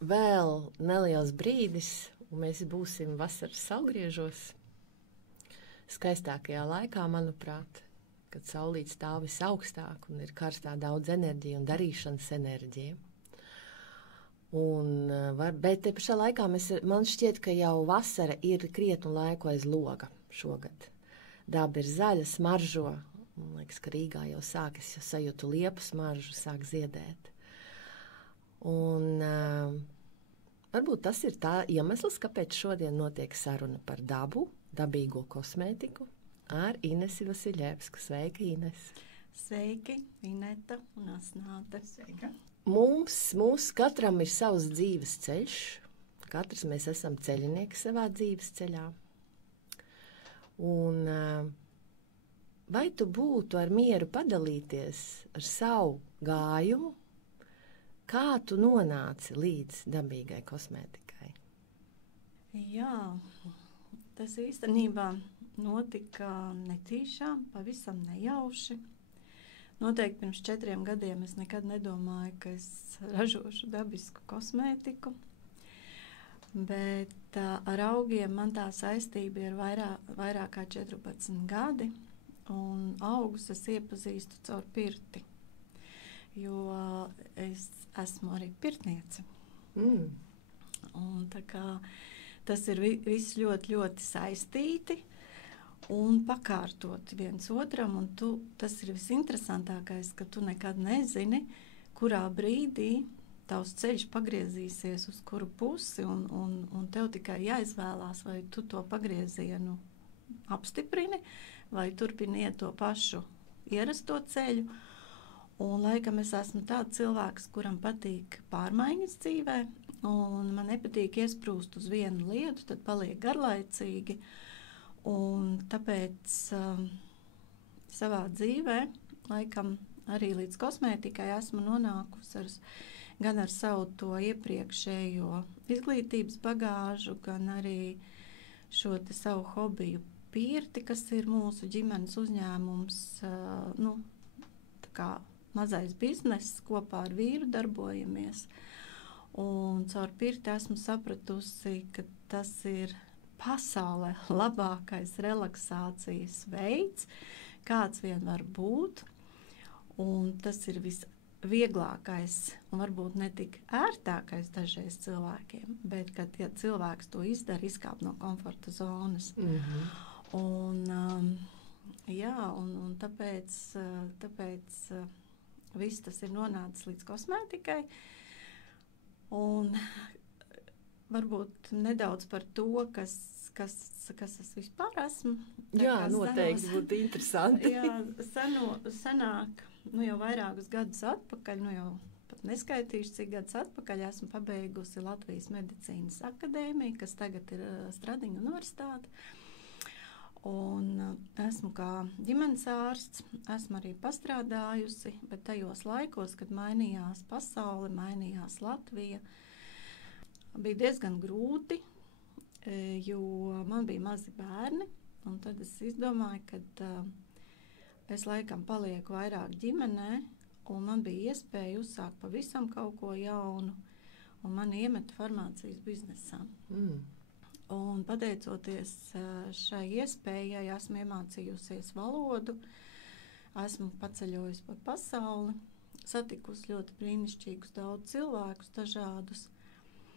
vēl neliels brīdis, un mēs būsim vasaras saulgriežos. Skaistākajā laikā, manuprāt, kad saulīt stāv visaugstāk un ir karstā daudz enerģija un darīšanas enerģija. Bet te pašā laikā man šķiet, ka jau vasara ir krietnu laiku aiz loga šogad. Daba ir zaļa, smaržo. Man liekas, ka Rīgā jau sākas, jau sajūtu liepu smaržu, sāk ziedēt. Un varbūt tas ir tā iemesls, kāpēc šodien notiek saruna par dabu, dabīgo kosmētiku ar Inesi Vasiļevsku. Sveika, Ines! Sveiki, Ineta un Asnāte. Sveika! Mums katram ir savs dzīves ceļš. Katrs mēs esam ceļinieki savā dzīves ceļā. Un vai tu būtu ar mieru padalīties ar savu gājumu, kā tu nonāci līdz dabīgai kosmētikai? Jā, tas īstenībā notika netīšām, pavisam nejauši. Noteikti pirms 4 gadiem es nekad nedomāju, ka es ražošu dabisku kosmētiku. Bet ar augiem man tā saistība ir vairāk kā 14 gadi. Un augus es iepazīstu caur pirti, jo es esmu arī pirtniece. Un tā kā tas ir viss ļoti, ļoti saistīti un pakārtoti viens otram. Un tas ir visinteresantākais, ka tu nekad nezini, kurā brīdī tavs ceļš pagriezīsies uz kuru pusi, un tev tikai jāizvēlās, vai tu to pagriezienu apstiprini, vai turpini iet to pašu ierasto ceļu. Un laikam es esmu tāds cilvēks, kuram patīk pārmaiņas dzīvē, un man nepatīk iesprūst uz vienu lietu, tad paliek garlaicīgi. Un tāpēc savā dzīvē, laikam arī līdz kosmētikai esmu nonākusi gan ar savu to iepriekšējo izglītības bagāžu, gan arī šo te savu hobiju pirti, kas ir mūsu ģimenes uzņēmums, tā kā mazais bizness, kopā ar vīru darbojamies. Un caur pirti esmu sapratusi, ka tas ir pasaulē labākais relaksācijas veids, kāds vien var būt. Un tas ir visvieglākais un varbūt ne tik ērtākais dažreiz cilvēkiem, bet kad ja cilvēks to izdara, izkāp no komforta zonas. Un tāpēc viss tas ir nonācis līdz kosmētikai. Un varbūt nedaudz par to, kas es vispār esmu. Jā, noteikti būtu interesanti. Jā, senāk, jau vairākus gadus atpakaļ, jau pat neskaitīšu, cik gadus atpakaļ esmu pabeigusi Latvijas medicīnas akadēmiju, kas tagad ir Stradiņu universitāte. Un esmu kā ģimenes ārsts, esmu arī pastrādājusi, bet tajos laikos, kad mainījās pasaule, mainījās Latvija, bija diezgan grūti, jo man bija mazi bērni, un tad es izdomāju, ka es laikam palieku vairāk ģimenē, un man bija iespēja uzsākt pavisam kaut ko jaunu, un mani iemeta farmācijas biznesā. Un pateicoties šai iespējai, esmu iemācījusies valodu, esmu paceļojusi pa pasauli, satikusi ļoti brīnišķīgus daudz cilvēkus dažādus.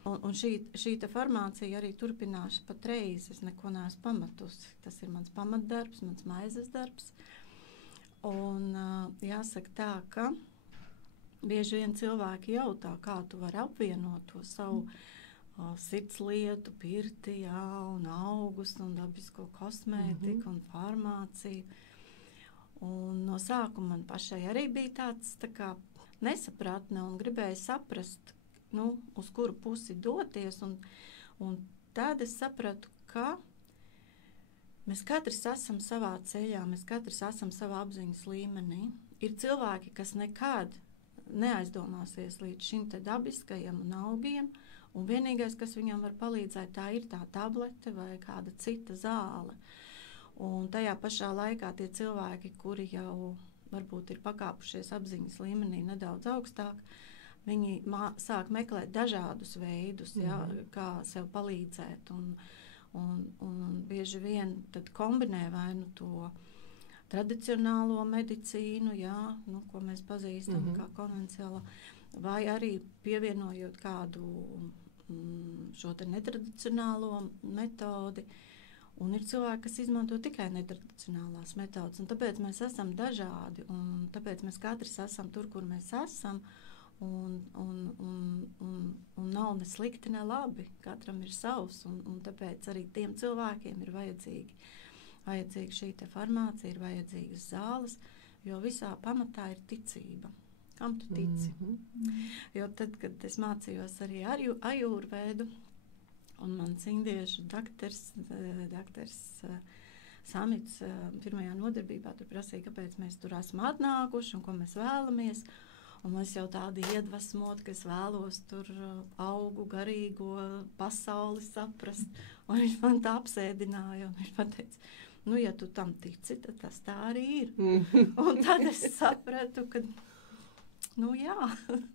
Un šī farmācija arī turpinās patreiz, es neko neesmu pametusi. Tas ir mans pamatdarbs, mans maizes darbs. Un jāsaka tā, ka bieži vien cilvēki jautā, kā tu vari apvienot to savu sirds lietu, pirti, un augus, un dabisko kosmētiku, un farmāciju. Un no sākuma man pašai arī bija tāds tā kā nesapratne, un gribēju saprast, uz kuru pusi doties. Un tad es sapratu, ka mēs katrs esam savā ceļā, mēs katrs esam savā apziņas līmenī. Ir cilvēki, kas nekad neaizdomāsies līdz šim te dabiskajam un augiem, un vienīgais, kas viņam var palīdzēt, tā ir tā tablete vai kāda cita zāle. Un tajā pašā laikā tie cilvēki, kuri jau varbūt ir pakāpušies apziņas līmenī nedaudz augstāk, viņi sāk meklēt dažādus veidus, kā sev palīdzēt. Un bieži vien tad kombinē vai nu to tradicionālo medicīnu, ko mēs pazīstam kā konvencionālo, vai arī pievienojot kādu šo te netradicionālo metodi. Un ir cilvēki, kas izmanto tikai netradicionālās metodas, un tāpēc mēs esam dažādi, un tāpēc mēs katrs esam tur, kur mēs esam, un nav ne slikti, ne labi. Katram ir savs, un tāpēc arī tiem cilvēkiem ir vajadzīga šī te farmācija, ir vajadzīgas zāles, jo visā pamatā ir ticība. Kam tu tici? Jo tad, kad es mācījos arī ajurvēdu, un mans indiešu doktors Samits pirmajā nodarbībā tur prasīja, kāpēc mēs tur esam atnākuši un ko mēs vēlamies. Un es jau tādu iedvesmotu, ka es vēlos tur augu, garīgo pasauli saprast. Un viņš man tā apsēdināja, un viņš pateica, ja tu tam tici, tad tas tā arī ir. Un tad es sapratu, ka jā.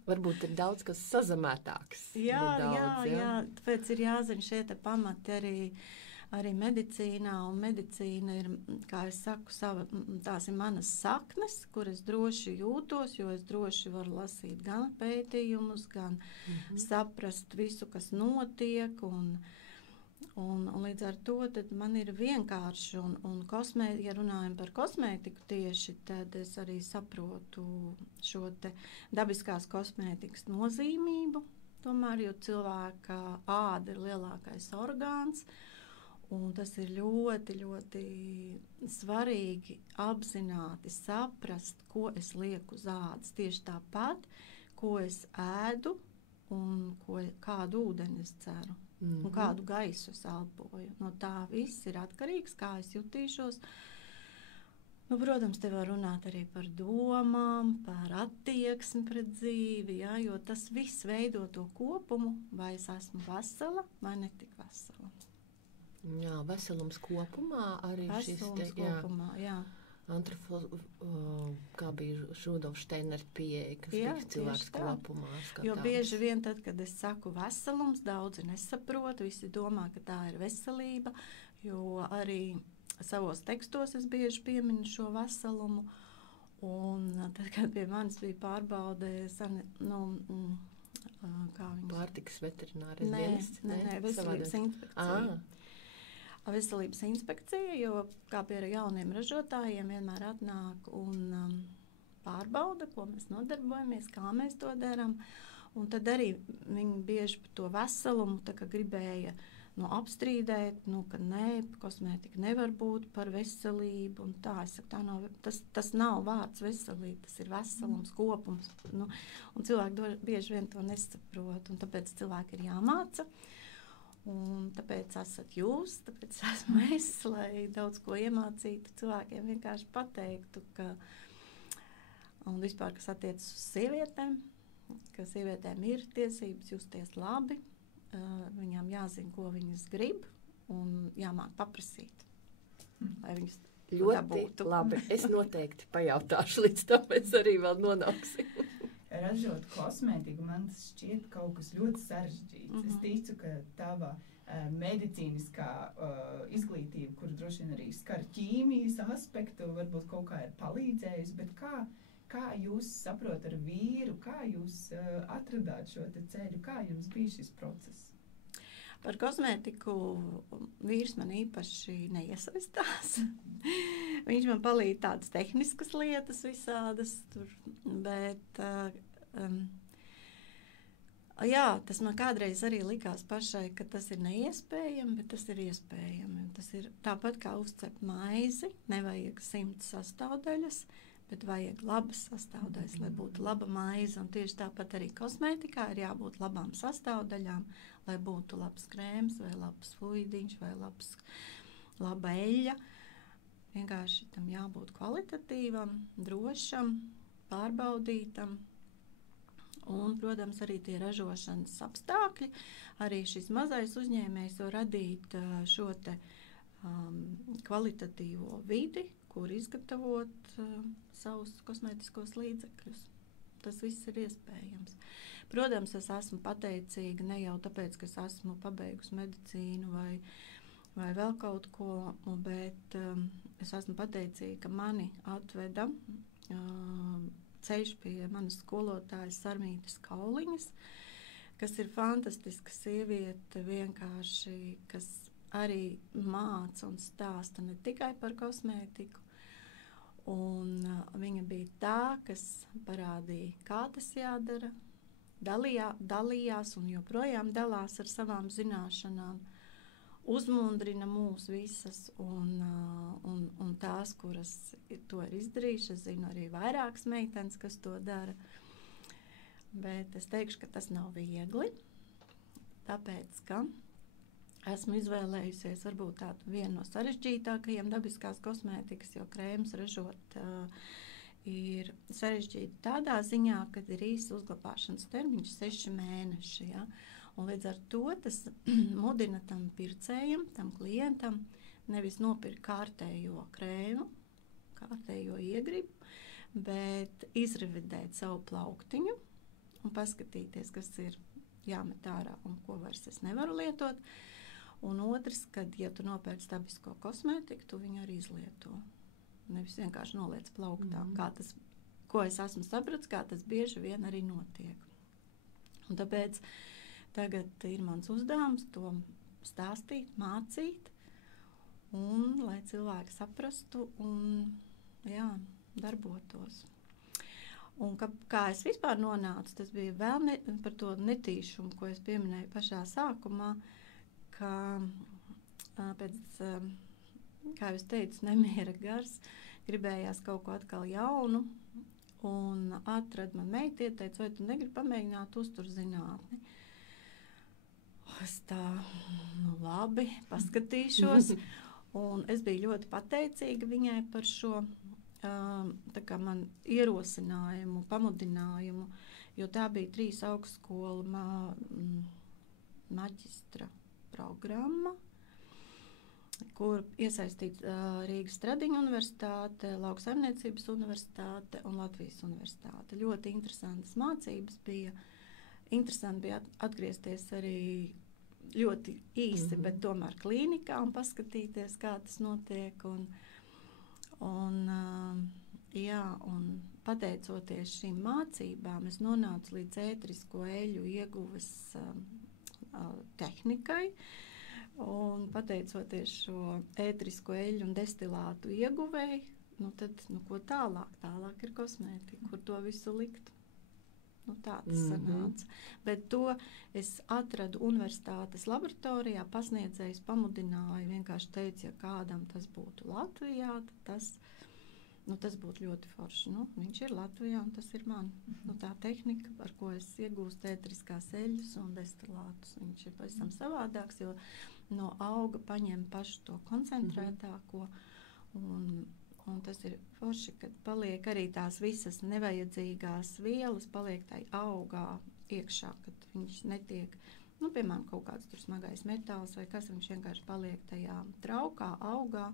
Varbūt ir daudz kas sazamētāks. Jā, tāpēc ir jāzina šie te pamati arī medicīnā, un medicīna ir, kā es saku, tās ir manas saknes, kur es droši jūtos, jo es droši varu lasīt gan pētījumus, gan saprast visu, kas notiek, un līdz ar to tad man ir vienkārši, un ja runājam par kosmētiku tieši, tad es arī saprotu šo te dabiskās kosmētikas nozīmību, tomēr, jo cilvēka āda ir lielākais orgāns, un tas ir ļoti, ļoti svarīgi apzināti saprast, ko es lieku uz ādas. Tieši tāpat, ko es ēdu un kādu ūdeni es dzeru. Un kādu gaisu es elpoju. No tā viss ir atkarīgs, kā es jutīšos. Protams, te var runāt arī par domām, par attieksmi pret dzīvi, jo tas viss veido to kopumu, vai es esmu vesela vai netik vesela. Jā, veselums kopumā arī veselums kopumā, jā. Kā bija Rudolf Steiner pieeja, kas bija cilvēks kopumā skatāms. Jo bieži vien tad, kad es saku veselums, daudzi nesaprot, visi domā, ka tā ir veselība, jo arī savos tekstos es bieži pieminu šo veselumu, un tad, kad pie manis bija pārbaude, pārtikas veterinārais dienests? Nē, veselības inspekcija. Veselības inspekcija, jo kā pie jauniem ražotājiem vienmēr atnāk un pārbauda, ko mēs nodarbojamies, kā mēs to darām. Un tad arī viņi bieži par to veselumu gribēja apstrīdēt, ka nē, kosmētika nevar būt par veselību. Un tā, es saku, tas nav vārds veselība, tas ir veselums, kopums. Un cilvēki bieži vien to nesaprot, un tāpēc cilvēki ir jāmāca. Un tāpēc esat jūs, tāpēc esmu es, lai daudz ko iemācītu cilvēkiem, vienkārši pateiktu, un vispār, kas attiecas uz sievietēm, ka sievietēm ir tiesības justies labi, viņām jāzina, ko viņas grib, un jāmāk paprasīt, lai viņas ļoti labi. Es noteikti pajautāšu, līdz tam mēs arī vēl nonāksim. Ražot kosmētiku, man tas šķiet kaut kas ļoti sarežģīts. Es ticu, ka tava medicīniskā izglītība, kur droši vien arī skar ķīmijas aspektu, varbūt kaut kā ir palīdzējusi, bet kā jūs saprot ar vīru, kā jūs atradāt šo te ceļu, kā jums bija šis process? Par kosmētiku vīrs man īpaši neiesaistās. Viņš man palīdz tādas tehniskas lietas visādas tur, bet tas man kādreiz arī likās pašai, ka tas ir neiespējami, bet tas ir iespējami. Tas ir tāpat kā uzcept maizi, nevajag 100 sastāvdaļas, bet vajag labas sastāvdaļas, lai būtu laba maize. Un tieši tāpat arī kosmētikā ir jābūt labām sastāvdaļām, lai būtu labs krēms, vai labs fluidiņš, vai laba eļļa. Vienkārši tam jābūt kvalitatīvam, drošam, pārbaudītam. Un, protams, arī tie ražošanas apstākļi. Arī šis mazais uzņēmējs var radīt šo te kvalitatīvo vidi, kur izgatavot savus kosmētiskos līdzekļus. tas viss ir iespējams. Protams, es esmu pateicīga ne jau tāpēc, ka es esmu pabeigusi medicīnu vai vēl kaut ko, bet es esmu pateicīga, ka mani atveda ceļš pie manas skolotājas Sarmītes Kauliņas, kas ir fantastiska sieviete, vienkārši, kas arī māca un stāsta ne tikai par kosmētiku. Un viņa bija tā, kas parādīja, kā tas jādara, dalījās un joprojām dalās ar savām zināšanām, uzmundrina mūs visas un tās, kuras to ir izdarījušas. Es zinu arī vairākas meitenes, kas to dara. Bet es teikšu, ka tas nav viegli, tāpēc, ka esmu izvēlējusies varbūt tādu vienu no sarežģītākajiem dabiskās kosmētikas, jo krēmus ražot ir sarežģīti tādā ziņā, ka ir īsts uzglabāšanas termiņš 6 mēneši. Ja? Un līdz ar to tas mudina tam pircējam, tam klientam nevis nopirkt kārtējo krēmu, kārtējo iegribu, bet izrevidēt savu plauktiņu un paskatīties, kas ir jāmet ārā un ko vairs es nevaru lietot. Un otrs, kad, ja tu nopērci dabisko kosmētiku, tu viņu arī izlieto. Nevis vienkārši noliec plauktā. Kā tas, ko es esmu sapratis, kā tas bieži vien arī notiek. Un tāpēc tagad ir mans uzdevums to stāstīt, mācīt, un lai cilvēki saprastu un darbotos. Un kā es vispār nonācu, tas bija vēl par to netīšumu, ko es pieminēju pašā sākumā, ka pēc, kā jūs teicu, nemiera gars, gribējās kaut ko atkal jaunu, un atrada man meita, ieteica, vai tu negribi pamēģināt uzturzinātni. Es tā, labi, paskatīšos, un es biju ļoti pateicīga viņai par šo tā kā man ierosinājumu, pamudinājumu, jo tā bija 3 augstskolu maģistra programma, kur iesaistīta Rīgas Stradiņu universitāte, Lauksaimniecības universitāte un Latvijas universitāte. Ļoti interesantas mācības bija. Interesanti bija atgriezties arī ļoti īsi, bet tomēr klīnikā un paskatīties, kā tas notiek. Un pateicoties šīm mācībām, es nonācu līdz ēterisko eļļu ieguves tehnikai. Un pateicoties šo ēterisko eļļu un destilātu ieguvēji, tad ko tālāk? Tālāk ir kosmētika, kur to visu likt. Tā tas sanāca. Bet to es atradu universitātes laboratorijā, pasniedzējs pamudināja, vienkārši teica, ja kādam tas būtu Latvijā, tad tas būtu ļoti forši. Viņš ir Latvijā un tas ir man. Tā tehnika, ar ko es iegūstu ēteriskās eļļas un destilātus, viņš ir pavisam savādāks, jo no auga paņem pašu to koncentrētāko un tas ir forši, kad paliek arī tās visas nevajadzīgās vielas, paliek tai augā iekšā, kad viņš netiek, piemēram, kaut kāds tur smagais metāls vai kas, viņš vienkārši paliek tajā traukā, augā,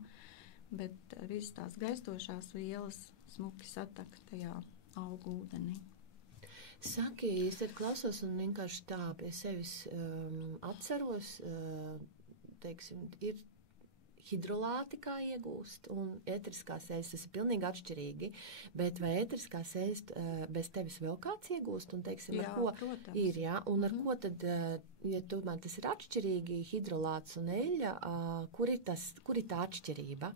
bet visas tās gaistošās vielas smuki satak tajā augu ūdenī. Saki, es tad klausos un vienkārši tā pie sevis atceros, teiksim, ir hidrolāti kā iegūst un ēteriskās eļļas, tas ir pilnīgi atšķirīgi, bet vai ēteriskās eļļas bez tevis vēl kāds iegūst un, teiksim, ar ko protams. Ir, un ar ko tad, ja tomēr tas ir atšķirīgi, hidrolāts un eļļa, kur ir tā atšķirība?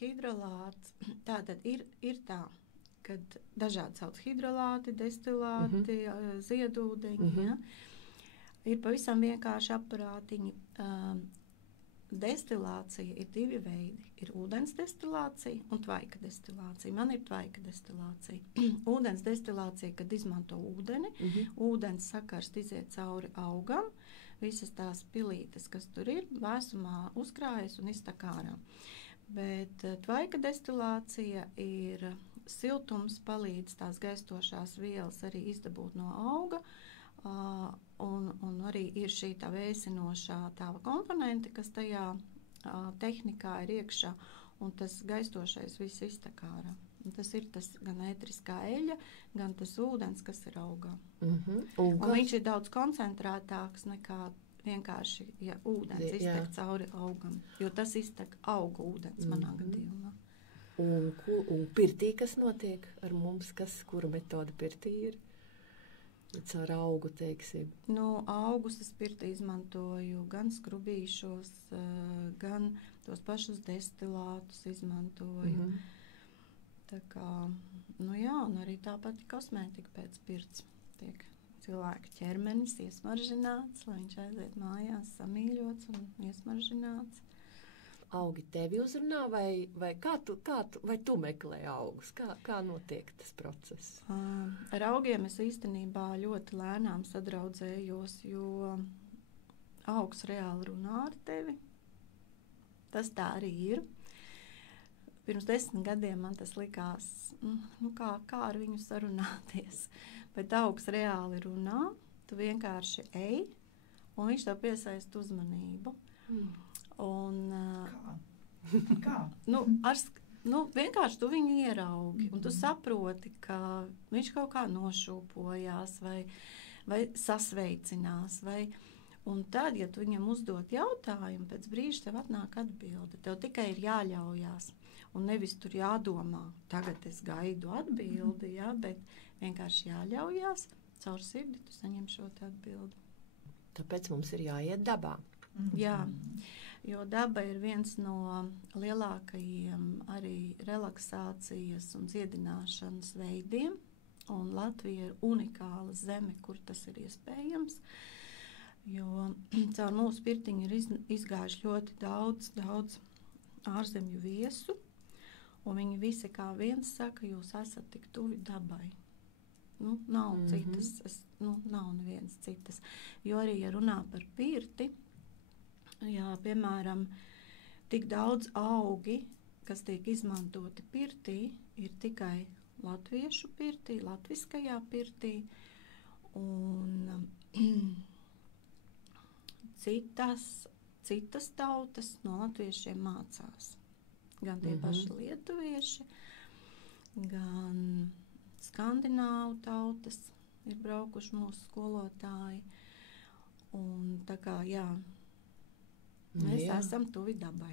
Hidrolāts, tātad ir tā, kad dažādi sauc hidrolāti, destilāti, ziedūdeņi, ir pavisam vienkārši aparātiņi. Destilācija ir 2 veidi. Ir ūdens destilācija un tvaika destilācija. Man ir tvaika destilācija. Ūdens destilācija, kad izmanto ūdeni, ūdens sakarst iziet cauri augam, visas tās pilītes, kas tur ir, vēsumā uzkrājas un iztek ārā. Bet tvaika destilācija ir siltums, palīdz tās gaistošās vielas arī izdabūt no auga, un arī ir šī tā vēsinošā tāva komponente, kas tajā tehnikā ir iekšā, un tas gaistošais viss iztek ārā. Un tas ir tas gan ētriskā eļļa, gan tas ūdens, kas ir augā. Un viņš ir daudz koncentrētāks nekā vienkārši, ja ūdens iztek cauri augam. Jo tas iztek auga ūdens manā gadījumā. Un pirtī, kas notiek ar mums, kura metode pirtī ir? Caur augu, teiksim. Augus es pirtī izmantoju gan skrubīšos, gan tos pašus destilātus izmantoju. Tā kā, un arī tā pati kosmētika pēc pirts tiek cilvēka ķermenis iesmaržināts, lai viņš aiziet mājās, samīļots un iesmaržināts. Augi tevi uzrunā vai tu meklē augus? Kā notiek tas process? Ar augiem es īstenībā ļoti lēnām sadraudzējos, jo augs reāli runā ar tevi. Tas tā arī ir. Pirms 10 gadiem man tas likās, kā ar viņu sarunāties. Bet augs reāli runā, tu vienkārši ej, un viņš tev piesaista uzmanību. Un, Kā? Vienkārši tu viņu ieraugi, un tu saproti, ka viņš kaut kā nošūpojās vai sasveicinās. Un tad, ja tu viņam uzdod jautājumu, pēc brīža tev atnāk atbilde. Tev tikai ir jāļaujās. Un nevis tur jādomā, tagad es gaidu atbildi, bet vienkārši jāļaujās. Caur sirdi tu saņem šo atbildi. Tāpēc mums ir jāiet dabā. Jā, jo daba ir viens no lielākajiem arī relaksācijas un dziedināšanas veidiem. Un Latvija ir unikāla zeme, kur tas ir iespējams. Jo caur mūsu pirtiņu ir izgājuši ļoti daudz ārzemju viesu. Un viņi visi kā viens saka, jūs esat tik tuvi dabai. Nav citas, nav nevienas citas. Jo arī, ja runā par pirti, piemēram, tik daudz augi, kas tiek izmantoti pirtī, ir tikai latviešu pirtī, latviskajā pirtī. Un citas tautas no latviešiem mācās. Gan tie paši lietuvieši, gan skandināvu tautas ir braukuši mūsu skolotāji. Un tā kā, mēs esam tuvi dabai.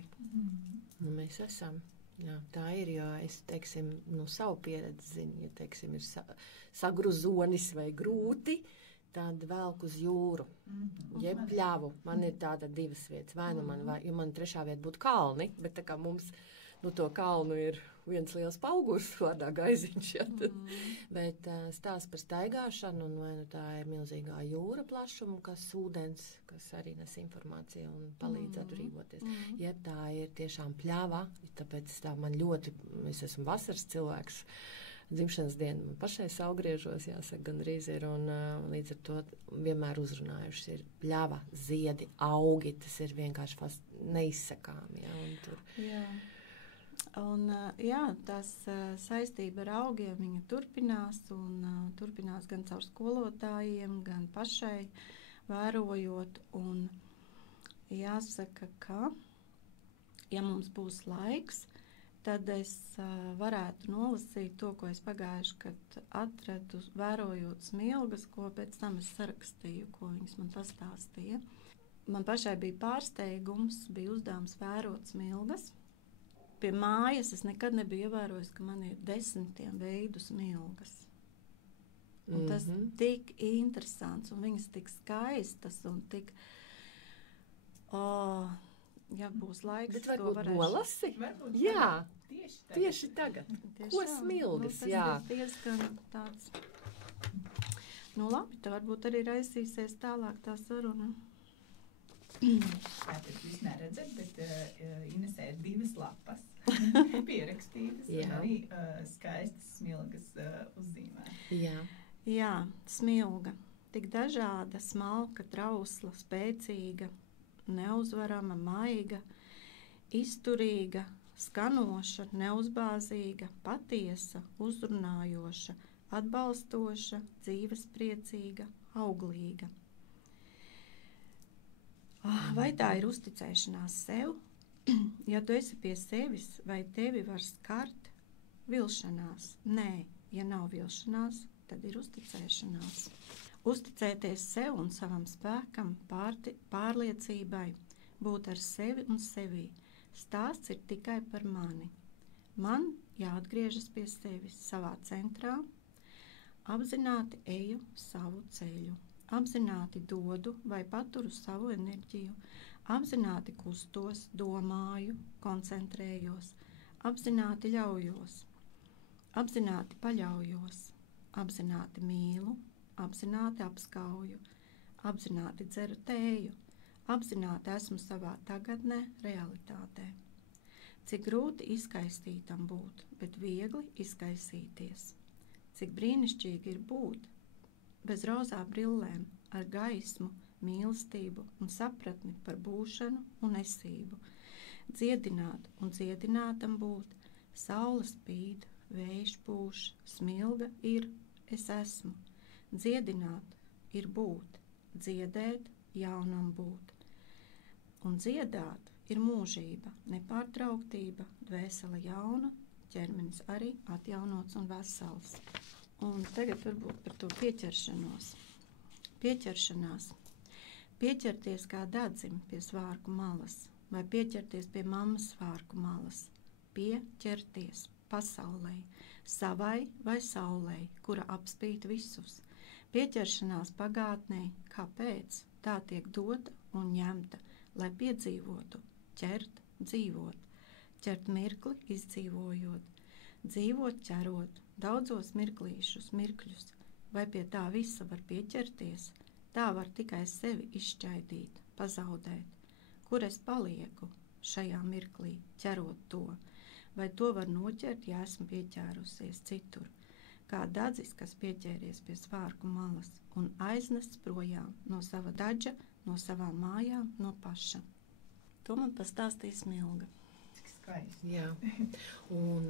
Mēs esam. Jā, tā ir, jo es, teiksim, savu pieredzi zinu, ja, teiksim, ir sagruzonis vai grūti, tad velk uz jūru, jeb pļavu. Man ir tāda divas vietas. Jo man trešā vieta būtu kalni, bet tā kā mums to kalnu ir viens liels paugurs vārdā Gaiziņš. Bet stāsts par staigāšanu, un vai tā ir milzīgā jūra plašuma, kas ūdens, kas arī nes informāciju un palīdz atbrīvoties. Jeb tā ir tiešām pļava, tāpēc man ļoti, es esmu vasaras cilvēks, dzimšanas diena man pašai saulgriežos, jāsaka, gandrīz ir, un līdz ar to vienmēr uzrunājušas ir pļava, ziedi, augi, tas ir vienkārši fast neizsakāmi. Un tās saistība ar augiem, viņa turpinās, un turpinās gan caur skolotājiem, gan pašai vērojot, un jāsaka, ka, ja mums būs laiks, tad es varētu nolasīt to, ko es pagājuši, kad atradu, vērojot smilgas, ko pēc tam es sarakstīju, ko viņas man pastāstīja. Man pašai bija pārsteigums, bija uzdevums vērot smilgas. Pie mājas es nekad nebiju ievērojis, ka man ir 10 veidu smilgas. Un tas tik interesants, un viņas tik skaistas, un tik... ja būs laiks, bet varbūt nolasi? Jā, tieši tagad. Ko smilgas? Tas ir diezgan tāds... labi, tā varbūt arī raisīsies tālāk tā saruna. Tātad jūs neredzat, bet Inesē ir 2 lapas pierakstītas un arī skaistas smilgas uzzīmētas. Jā, smilga. Tik dažāda, smalka, trausla, spēcīga, neuzvarama, maiga, izturīga, skanoša, neuzbāzīga, patiesa, uzrunājoša, atbalstoša, dzīvespriecīga, auglīga. Vai tā ir uzticēšanās sev? Ja tu esi pie sevis, vai tevi var skart, vilšanās. Nē, ja nav vilšanās, tad ir uzticēšanās. Uzticēties sev un savam spēkam, pārliecībai, būt ar sevi un sevī. Stāsts ir tikai par mani. Man jāatgriežas pie sevis savā centrā, apzināti eju savu ceļu, apzināti dodu vai paturu savu enerģiju, apzināti kustos, domāju, koncentrējos, apzināti ļaujos, apzināti paļaujos, apzināti mīlu, apzināti apskauju, apzināti dzeru tēju, apzināti esmu savā tagadnē, realitātē. Cik grūti izkaistītam būt, bet viegli izkaisīties. Cik brīnišķīgi ir būt bez rozā brillēm, ar gaismu, mīlestību un sapratni par būšanu un esību. Dziedināt un dziedinātam būt, saule spīd, vējš pūš, smilga ir, es esmu. Dziedināt ir būt, dziedēt, jaunam būt. Un dziedāt ir mūžība, nepārtrauktība, dvēsele jauna, ķermenis arī atjaunots un vesels. Un tagad varbūt par to pieķeršanos. Pieķeršanās. Pieķerties kā dadzim pie svārku malas, vai pieķerties pie mammas svārku malas. Pieķerties pasaulē, savai vai saulē, kura apspīd visus. Pieķeršanās pagātnē, kāpēc tā tiek dota un ņemta, lai piedzīvotu, ķert, dzīvot, ķert mirkli izdzīvojot, dzīvot ķerot, daudzos mirkļus, vai pie tā visa var pieķerties, tā var tikai sevi izšķaidīt, pazaudēt, kur es palieku šajā mirklī, ķerot to, vai to var noķert, ja esmu pieķērusies citur. Kā dadzis, kas pieķēries pie svārku malas un aiznests projām no sava daģa, no savām mājām, no paša. To man pastāstīja Smilga. Cik skaisti. Jā, un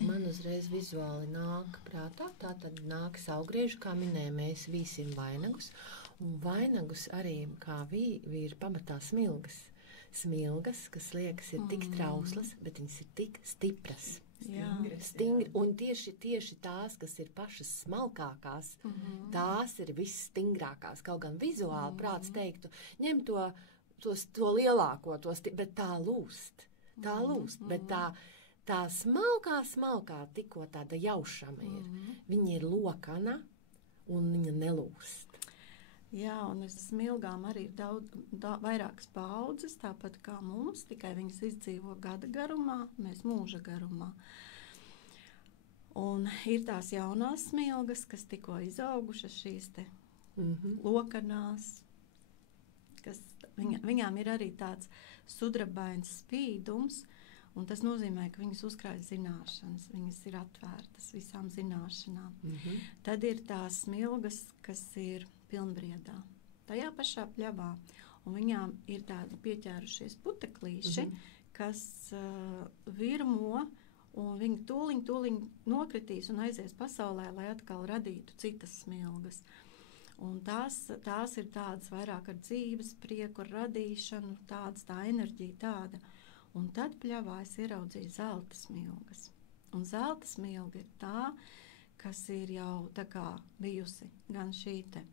man uzreiz vizuāli nāk prātā, tā tad nāk saulgriežu, kā minēja, mēs vīsim vainagus, un vainagus arī kā ir pamatā smilgas. Smilgas, kas liekas ir tik trauslas, bet viņas ir tik stipras. Stingri, un tieši tās, kas ir pašas smalkākās, tās ir visstingrākās. Kaut gan vizuāli prāts teiktu, ņem to lielāko, bet tā lūst, bet tā smalkā, tikko tāda jaušama ir. Viņa ir lokana, un viņa nelūst. Jā, un smilgām arī ir vairākas paudzes, tāpat kā mums, tikai viņas izdzīvo gada garumā, mēs mūža garumā. Un ir tās jaunās smilgas, kas tikko izaugušas šīs te lokanās, kas viņām ir arī tāds sudrabains spīdums, un tas nozīmē, ka viņas uzkrāj zināšanas, viņas ir atvērtas visām zināšanām. Tad ir tās smilgas, kas ir pilnbriedā, tajā pašā pļavā, un viņām ir tādi pieķērušies puteklīši, kas virmo, un viņi tūliņ nokritīs un aizies pasaulē, lai atkal radītu citas smilgas. Un tās ir tādas vairāk ar dzīves prieku, ar radīšanu, tā enerģija tāda. Un tad pļavā es ieraudzīju zelta smilgas. Un zelta smilga ir tā, kas ir jau tā kā bijusi gan šī te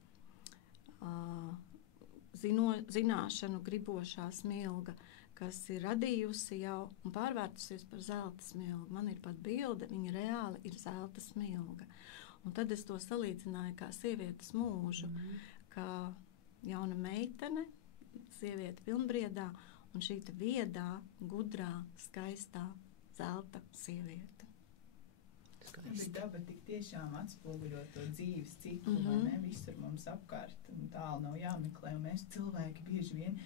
zināšanu gribošā smilga, kas ir radījusi jau un pārvērtusies par zelta smilgu. Man ir pat bilde, viņa reāli ir zelta smilga. Un tad es to salīdzināju kā sievietes mūžu, kā jauna meitene, sieviete pilnbriedā, un šī viedā, gudrā, skaistā zelta sieviete. Bet daba tik tiešām atspoguļo to dzīves ciklu, vai ne? Visur mums apkārt, un tālu nav jāmeklē, un mēs cilvēki bieži vien,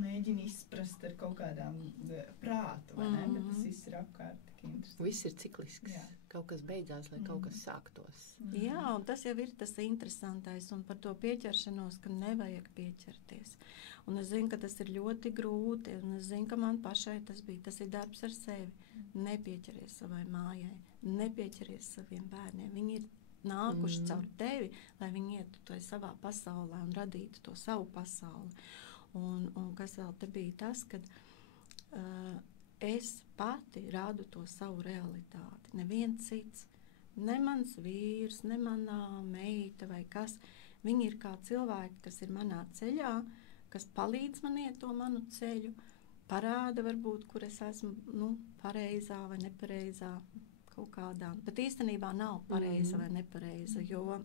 mēģina izprast ar kaut kādām prātu, vai ne? Bet tas viss ir apkārt tik interesanti. Viss ir ciklisks. Jā. Kaut kas beidzās, lai kaut kas sāktos. Jā, un tas jau ir tas interesantais, un par to pieķeršanos, ka nevajag pieķerties. Un es zinu, ka tas ir ļoti grūti, un es zinu, ka man pašai tas ir darbs ar sevi. Nepieķeries savai mājai, nepieķeries saviem bērniem. Viņi ir nākuši caur tevi, lai viņi ietu to savā pasaulē un radītu to savu pasauli. Un kas vēl te bija tas, kad es pati rādu to savu realitāti. Neviens cits, ne mans vīrs, ne manā meita vai kas. Viņi ir kā cilvēki, kas ir manā ceļā, kas palīdz man iet to manu ceļu, parāda varbūt, kur es esmu pareizā vai nepareizā kaut kādā. Bet īstenībā nav pareiza vai nepareiza, jo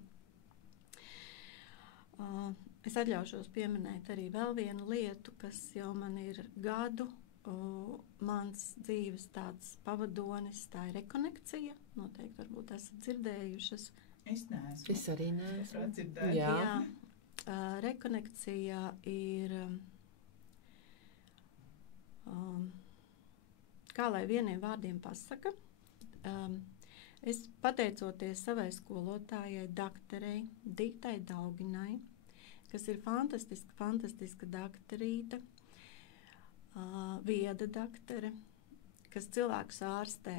es atļaušos pieminēt arī vēl vienu lietu, kas jau man ir gadu. Mans dzīves tāds pavadonis, tā ir rekonekcija. Noteikti varbūt esat dzirdējušas. Es neesmu. Es arī neesmu. Jā. Rekonekcija ir, kā lai vieniem vārdiem pasaka, es pateicoties savai skolotājai, dakterei Ditai Dauginai, kas ir fantastiska dakterīte, vieda daktere, kas cilvēkus ārstē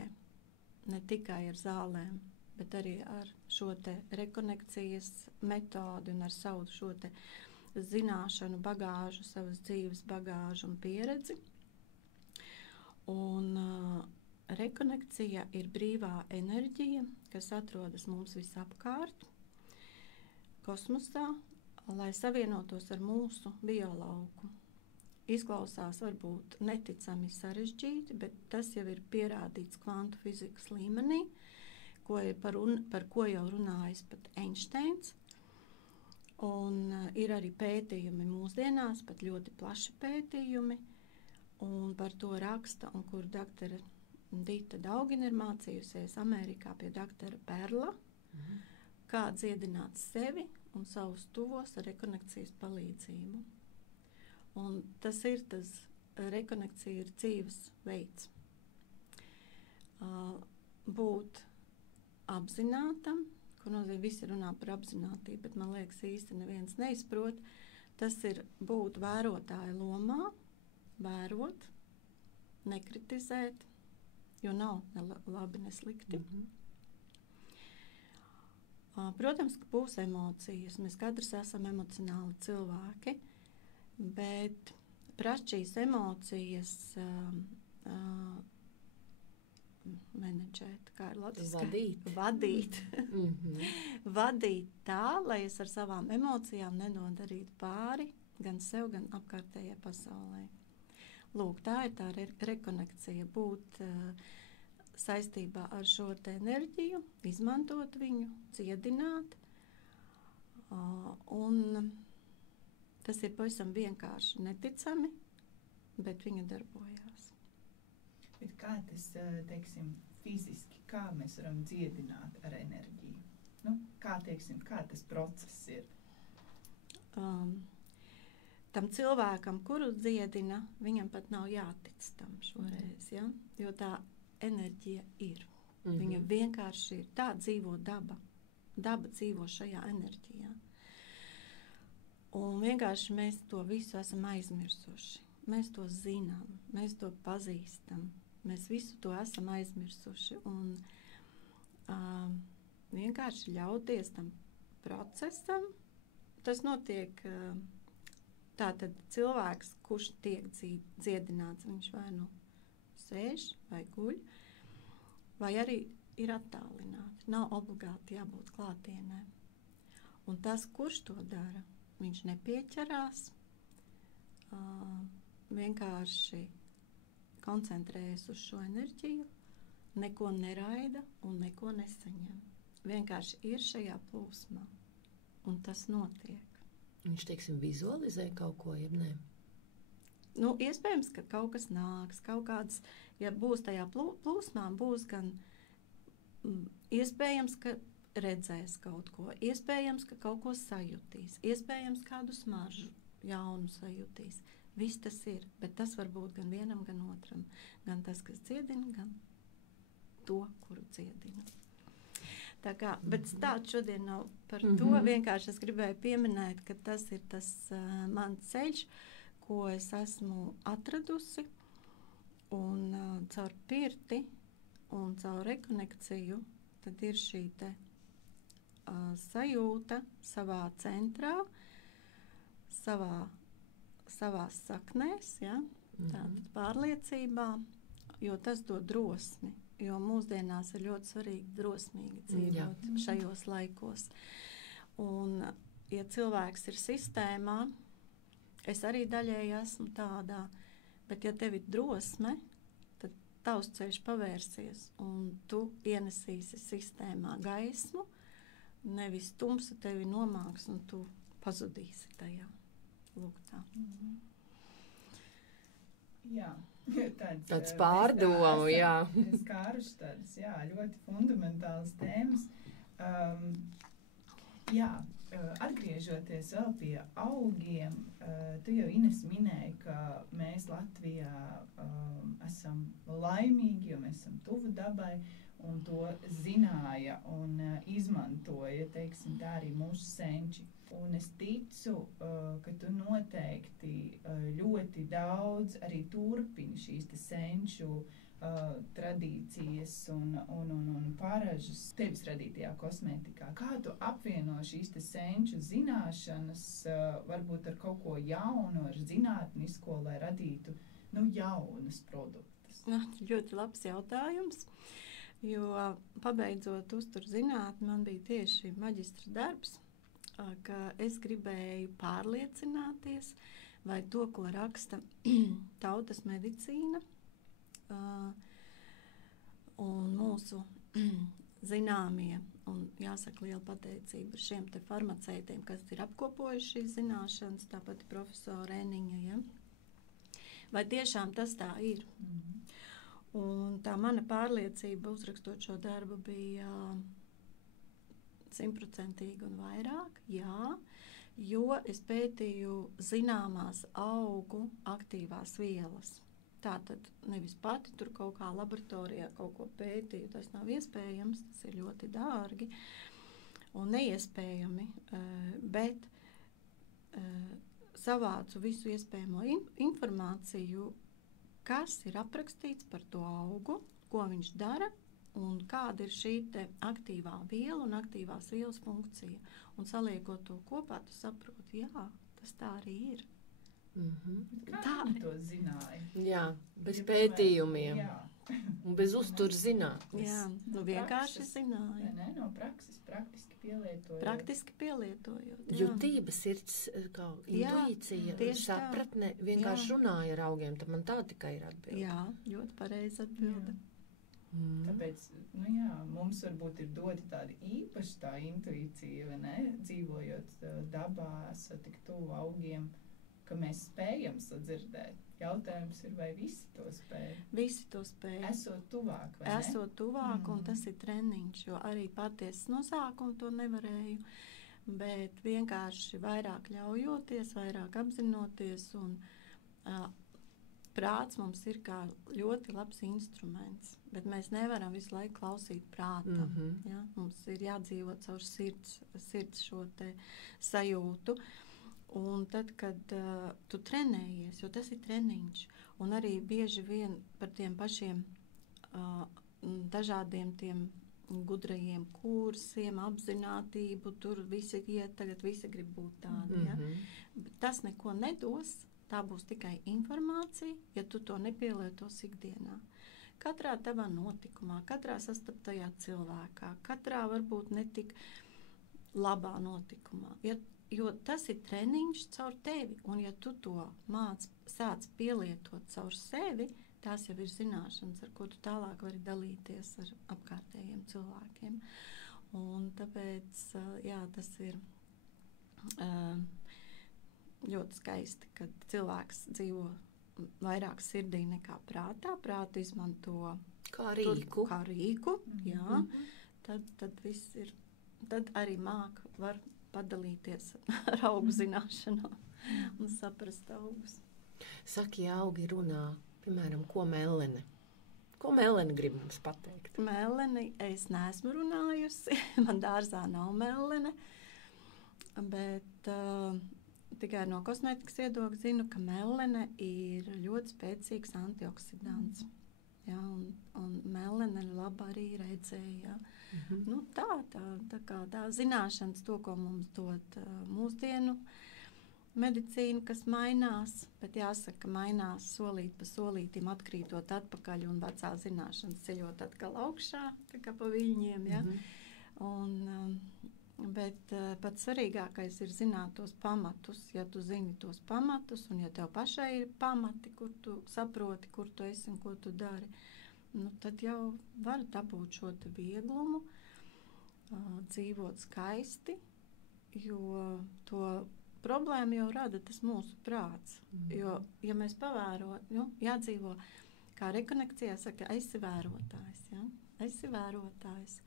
ne tikai ar zālēm, bet arī ar šo te rekonekcijas metodi un ar savu šo te zināšanu bagāžu, savas dzīves bagāžu un pieredzi. Un rekonekcija ir brīvā enerģija, kas atrodas mums visapkārt kosmosā, lai savienotos ar mūsu biolauku. Izklausās varbūt neticami sarežģīti, bet tas jau ir pierādīts kvantu fizikas līmenī, par ko jau runājis pat Einsteins. Un ir arī pētījumi mūsdienās, pat ļoti plaši pētījumi, un par to raksta, un kur doktora Dita Daugina ir mācījusies Amerikā pie doktora Perla, kā dziedināt sevi un savus tuvos ar rekonekcijas palīdzību. Un tas rekonekcija ir dzīves veids. Būt apzinātam, ko nozīmē visi runā par apzinātību, bet man liekas īsti neviens neizprot, tas ir būt vērotāja lomā, vērot, nekritizēt, jo nav ne labi, ne slikti. Protams, ka būs emocijas, mēs katrs esam emocionāli cilvēki, bet prast šīs emocijas menedžēt, kā ir latviski? Vadīt. Vadīt tā, lai es ar savām emocijām nenodarītu pāri gan sev, gan apkārtējai pasaulē. Lūk, tā ir tā rekonekcija, būt saistībā ar šo te enerģiju, izmantot viņu, dziedināt, un tas ir pavisam vienkārši neticami, bet viņa darbojās. Bet kā tas, teiksim, fiziski, kā mēs varam dziedināt ar enerģiju? Kā tas process ir? Tam cilvēkam, kuru dziedina, viņam pat nav jātic tam šoreiz, ja? Jo tā enerģija ir. Viņa vienkārši ir. Tā dzīvo daba. Daba dzīvo šajā enerģijā. Un vienkārši mēs to visu esam aizmirsuši. Mēs to zinām, mēs to pazīstam. Mēs visu to esam aizmirsuši. Un vienkārši ļauties tam procesam. Tas notiek tātad cilvēks, kurš tiek dziedināts, viņš vai nu sēž vai guļ, vai arī ir attālināti. Nav obligāti jābūt klātienē. Un tas, kurš to dara, viņš nepieķerās, vienkārši koncentrējas uz šo enerģiju, neko neraida un neko nesaņem. Vienkārši ir šajā plūsmā, un tas notiek. Viņš, teiksim, vizualizē kaut ko, jeb ne? Iespējams, ka kaut kas nāks, kaut kāds, ja būs tajā plūsmā, būs gan iespējams, ka redzēs kaut ko, iespējams, ka kaut ko sajutīs, iespējams, kādu smaržu jaunu sajutīs. Viss tas ir, bet tas var būt gan vienam, gan otram. Gan tas, kas dziedina, gan to, kuru dziedina. Tā kā, bet stāsts šodien nav par to, vienkārši es gribēju pieminēt, ka tas ir tas mans ceļš, ko es esmu atradusi, un caur pirti un caur rekonekciju, tad ir šī te sajūta savā centrā, savās saknēs, ja? Tātad pārliecībā, jo tas dod drosmi. Jo mūsdienās ir ļoti svarīgi drosmīgi dzīvot šajos laikos. Un, ja cilvēks ir sistēmā, es arī daļēji esmu tādā, bet ja tev ir drosme, tad tavs ceļš pavērsies un tu ienesīsi sistēmā gaismu, nevis tumsa tevi nomāks un tu pazudīsi tajā. Lūk tā. Jā. Tāds pārdomu, jā. Skāruši tādas, jā, ļoti fundamentālas tēmas. Atgriežoties vēl pie augiem, tu jau, Ines, minēji, ka mēs Latvijā esam laimīgi, jo mēs esam tuvu dabai, un to zināja un izmantoja, teiksim, tā arī mūsu senči. Un es ticu, ka tu noteikti ļoti daudz arī turpini šīs te senču tradīcijas un paražas tevis radītajā kosmētikā. Kā tu apvieno šīs te senču zināšanas, varbūt ar kaut ko jaunu, ar zinātnisko, lai radītu, jaunas produktus? Ļoti labs jautājums, jo pabeidzot uzturzinātni, man bija tieši maģistra darbs, ka es gribēju pārliecināties, vai to, ko raksta tautas medicīna un mūsu zināmie, un jāsaka liela pateicība šiem te farmaceitiem, kas ir apkopojuši šīs zināšanas, tāpat profesora Eniņa, ja? Vai tiešām tas tā ir? Un tā mana pārliecība uzrakstot šo darbu bija 100% un vairāk, jā, jo es pētīju zināmās augu aktīvās vielas. Tātad nevis pati tur kaut kā laboratorijā kaut ko pētīju, tas nav iespējams, tas ir ļoti dārgi un neiespējami, bet savācu visu iespējamo informāciju, kas ir aprakstīts par to augu, ko viņš dara, un kāda ir šī te aktīvā viela un aktīvās vielas funkcija. Un saliekot to kopā, tu saproti, jā, tas tā arī ir. Kā tu to zināji? Jā, bez pētījumiem. Jā. Un bez uzturzinātnes. Jā, vienkārši zināju. Ne, no prakses, praktiski pielietojot. Praktiski pielietojot, jā. Jutība, sirds, kā intuīcija, sapratne, vienkārši runāja ar augiem, tad man tā tikai ir atbilde. Jā, ļoti pareizi atbilde. Tāpēc, mums varbūt ir doti tādi īpaši tā intuīcija, vai ne? Dzīvojot dabā, esot tik tuvu augiem, ka mēs spējam sadzirdēt. Jautājums ir, vai visi to spēj? Visi to spēj. Esot tuvāk, vai ne? Esot tuvāk, un tas ir treniņš, jo arī patiesi no sākuma to nevarēju, bet vienkārši vairāk ļaujoties, vairāk apzinoties, un prāts mums ir kā ļoti labs instruments, bet mēs nevaram visu laiku klausīt prātam. Ja? Mums ir jādzīvot caur sirds šo te sajūtu. Un tad, kad tu trenējies, jo tas ir treniņš, un arī bieži vien par tiem pašiem dažādiem tiem gudrajiem kursiem, apzinātību, tur visi iet, tagad visi grib būt tādi. Ja? Bet tas neko nedos. Tā būs tikai informācija, ja tu to nepielietos ikdienā. Katrā tavā notikumā, katrā sastaptajā cilvēkā, katrā varbūt netik labā notikumā. Jo tas ir treniņš caur tevi, un ja tu to sāc pielietot caur sevi, tās jau ir zināšanas, ar ko tu tālāk vari dalīties ar apkārtējiem cilvēkiem. Un tāpēc, jā, tas ir ļoti skaisti, kad cilvēks dzīvo vairāk sirdī nekā prātā. Prātu izmanto kā rīku. Jā. Tad viss ir. Tad arī var padalīties ar augu zināšanām un saprast augus. Saki, ja augi runā, piemēram, ko melene? Ko melene grib mums pateikt? Meleni es neesmu runājusi. Man dārzā nav melene. Bet tikai no kosmētikas viedokļa zinu, ka melene ir ļoti spēcīgs antioksidants. Ja, un melene ir laba arī redzēja. Tā zināšanas, to, ko mums dod mūsdienu medicīna, kas mainās, bet jāsaka, mainās solīt pa solītim, atkrītot atpakaļ un vecā zināšanas ceļot atkal augšā, tā kā pa viļņiem, ja? Bet pats svarīgākais ir zināt tos pamatus. Ja tu zini tos pamatus, un ja tev pašai ir pamati, kur tu saproti, kur tu esi un ko tu dari, tad jau var dabūt šo te vieglumu, dzīvot skaisti, jo to problēmu jau rada tas mūsu prāts. Jo, ja mēs jādzīvo, kā rekonekcijā saka, esi vērotājs, ja? Esi vērotājs.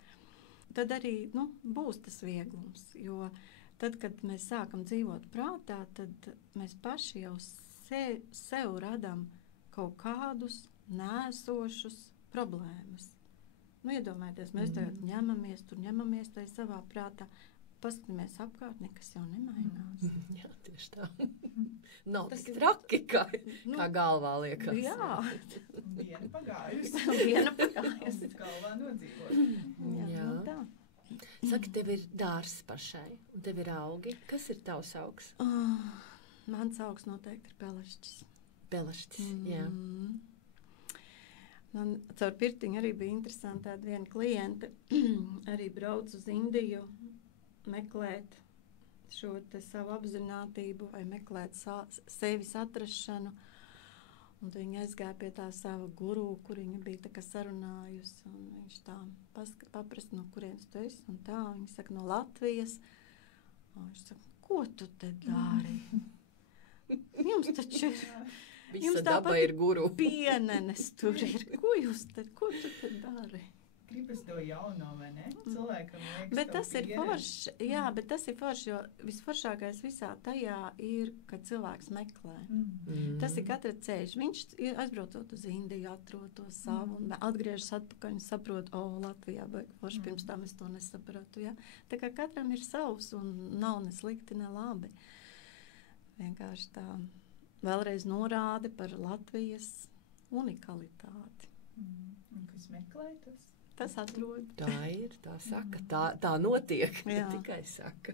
Tad arī būs tas vieglums, jo tad, kad mēs sākam dzīvot prātā, tad mēs paši jau sev radam kaut kādus nēsošus problēmas. Iedomājieties, mēs tagad ņemamies tai savā prātā, paskatāmies apkārt, nekas jau nemainās. Jā, tieši tā. Nav tik traki, kā galvā liekas. Jā. Viena pagājusi. Galvā nodzīvot. Jā. Tā. Saka, tev ir dārzs pašai, un tev ir augi. Kas ir tavs augs? Mans augs noteikti ir pelešķis. Pelešķis, jā. Man caur pirtiņu arī bija interesanti tāda viena kliente, arī brauc uz Indiju meklēt šo te savu apzinātību vai meklēt sevis atrašanu. Un viņa aizgāja pie tā sava guru, kur viņa bija tā kā sarunājusi. Un viņš tā paprasta, no kurienes tu esi. Un tā, viņa saka, no Latvijas. Un viņš saka, ko tu te dari? Jums taču ir... Visa daba ir guru. Pienenes tur ir. Ko tu te dari? Gribas to jauno, vai ne? Cilvēkam liekas, bet tas ir forši, jā, bet tas ir forši, jo visforšākais visā tajā ir, kad cilvēks meklē. Tas ir katra ceļš. Viņš aizbraucot uz Indiju, atrod to savu, un atgriežas atpakaļ un saprot, Latvijā, bet forši pirms tam es to nesapratu, ja? Tā kā katram ir savs, un nav ne slikti, ne labi. Vienkārši tā vēlreiz norāde par Latvijas unikalitāti. Un kas meklē tas? Tas atrod. Tā ir, tā saka, tā notiek, tikai saka.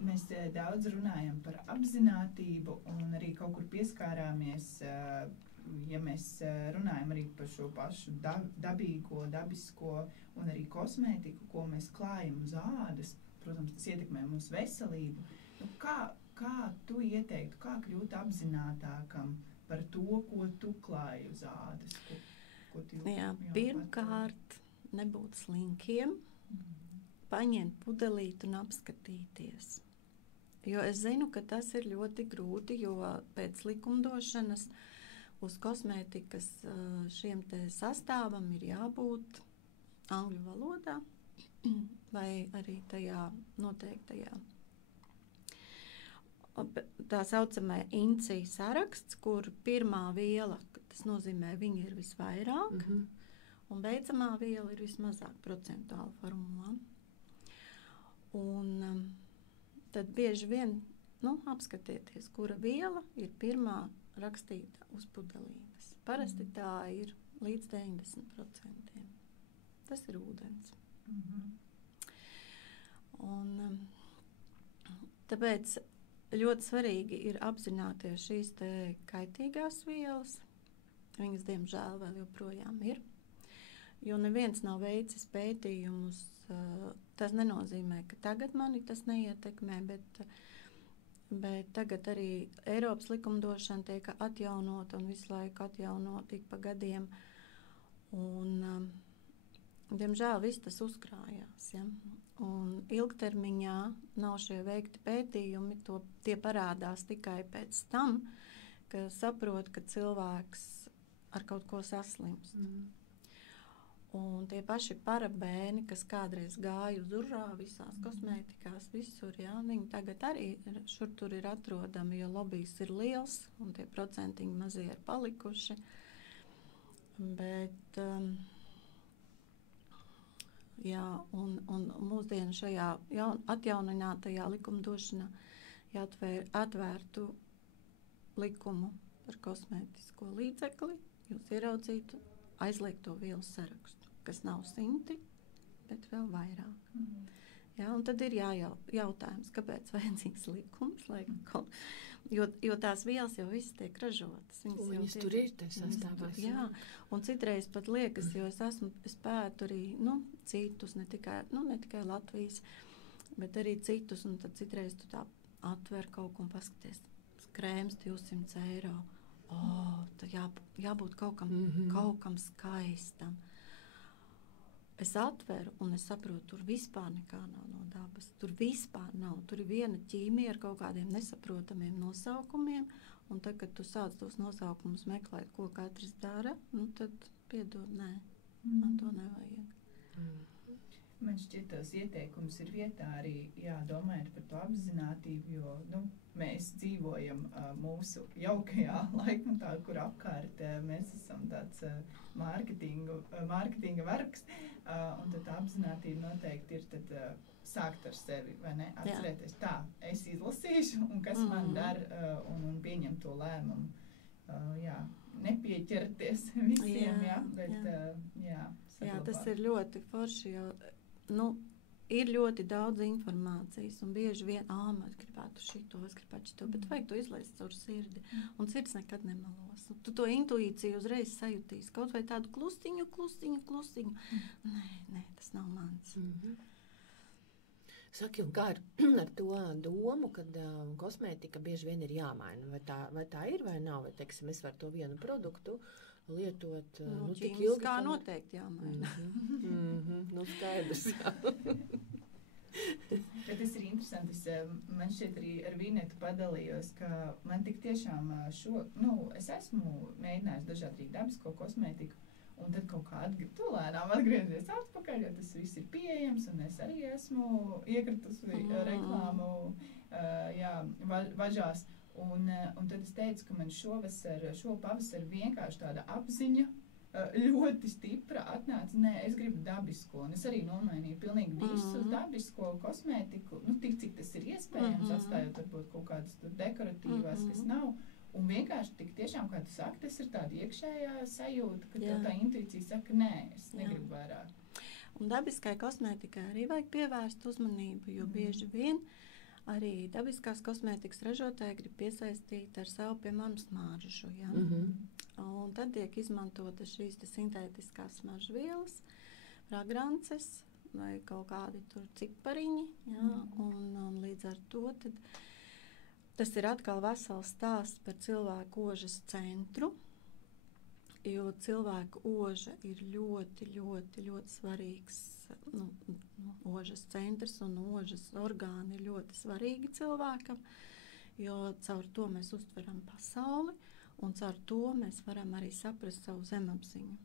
Mēs daudz runājam par apzinātību un arī kaut kur pieskārāmies, ja mēs runājam arī par šo pašu dabīgo, dabisko un arī kosmētiku, ko mēs klājam uz ādas. Protams, tas ietekmē mūsu veselību. Kā tu ieteiktu, kā kļūt apzinātākam par to, ko tu klāji uz ādas? Pirmkārt, nebūt slinkiem, paņemt pudelīt un apskatīties. Jo es zinu, ka tas ir ļoti grūti, jo pēc likumdošanas uz kosmētikas šiem te sastāvam ir jābūt angļu valodā vai arī tajā noteiktajā. Tā saucamā INCI saraksts, kur pirmā viela, tas nozīmē, viņa ir visvairāk, un beidzamā viela ir vismazāk procentuāla formulā. Un tad bieži vien apskatieties, kura viela ir pirmā rakstīta uz pudelītes. Parasti tā ir līdz 90%. Tas ir ūdens. Un tāpēc ļoti svarīgi ir apzināties šīs te kaitīgās vielas. Viņas, diemžēl, vēl joprojām ir. Jo neviens nav veicis pētījumus. Tas nenozīmē, ka tagad mani tas neietekmē, bet tagad arī Eiropas likumdošana tiek atjaunota un visu laiku atjaunot ik pa gadiem. Un, diemžēl, viss tas uzkrājās. Ja? Un ilgtermiņā nav šie veikti pētījumi, tie parādās tikai pēc tam, ka saprot, ka cilvēks ar kaut ko saslimst. Un tie paši parabēni, kas kādreiz gāja uz urā visās kosmētikās, visur, ja, viņi tagad arī šur tur ir atrodami, jo lobijs ir liels un tie procentiņi mazie ir palikuši. Bet jā, un mūsdienu šajā atjauninātajā likumdošanā, ja atvērtu likumu par kosmētisko līdzekli, jūs ieraudzītu aizliegto vielu sarakstu, kas nav 100, bet vēl vairāk. Ja, un tad ir jautājums, kāpēc vajadzīgs likums, jo tās vielas jau visas tiek ražotas. Viņas tur ir, te sastāvās. Jā, un citreiz pat liekas, jo es pētu arī citus, ne tikai Latvijas, bet arī citus, un tad citreiz tu tā atver kaut ko un paskaties, krēms 200 eiro. Tad jābūt kaut kam skaistam. Es atveru un es saprotu, tur vispār nekā nav no dabas. Tur vispār nav. Tur ir viena ķīmija ar kaut kādiem nesaprotamiem nosaukumiem, un tad, kad tu sāc tos nosaukumus meklēt, ko katrs dara, tad piedod, nē, man to nevajag. Man šķiet, tos ieteikums ir vietā arī domājot par to apzinātību, jo mēs dzīvojam mūsu jaukajā laikmetā, kur apkārt mēs esam tāds mārketinga vergs, un tad tā apzinātība noteikti ir tad sākt ar sevi, vai ne? Atcerēties, tā, es izlasīšu, un kas man dara, un pieņem to lēmumu. Nepieķerties visiem, bet saglabāt. Tas ir ļoti forši, jo ir ļoti daudz informācijas, un bieži vien, man gribētu šito, bet vajag to izlaist caur sirdi, un sirds nekad nemalos. Tu to intuīciju uzreiz sajutīsi, kaut vai tādu klustiņu. Nē, tas nav mans. Saki, un kā ar to domu, kad kosmētika bieži vien ir jāmaina? Vai tā ir vai nav? Vai, teiksim, es varu to vienu produktu lietot tik ilgi? Kā noteikti jāmaina. Skaidrs. Bet tas ir interesanti. Man šeit arī ar Vinetu padalījos, ka man tik tiešām es esmu mēģinājis dažādi dabisko kosmētiku, un tad kaut kā lēnām atgriezies atpakaļ, jo tas viss ir pieejams, un es arī esmu iekritusi reklāmu važās. Un tad es teicu, ka man šo pavasaru vienkārši tāda apziņa ļoti stipra atnāca. Nē, es gribu dabisko, un es arī nomainīju pilnīgi visu uz dabisko kosmētiku, tik cik tas ir iespējams, atstājot varbūt kaut kādas dekoratīvās, kas nav. Un vienkārši tik tiešām, kā tu saki, tas ir tāda iekšējā sajūta, ka tev tā intuīcija saka, nē, es negribu vairāk. Un dabiskai kosmētikai arī vajag pievērst uzmanību, jo bieži vien arī dabiskās kosmētikas ražotāji grib piesaistīt ar savu, piemēram, smaržu. Ja? Un tad tiek izmantotas šīs sintētiskās smaržvielas, fragrances vai kaut kādi tur cipariņi. Ja? Un līdz ar to tas ir atkal vesels stāsts par cilvēku ožas centru, jo cilvēku oža ir ļoti, ļoti, ļoti svarīgs ožas centrs, un ožas orgāni ir ļoti svarīgi cilvēkam, jo caur to mēs uztveram pasauli, un caur to mēs varam arī saprast savu zemapziņu.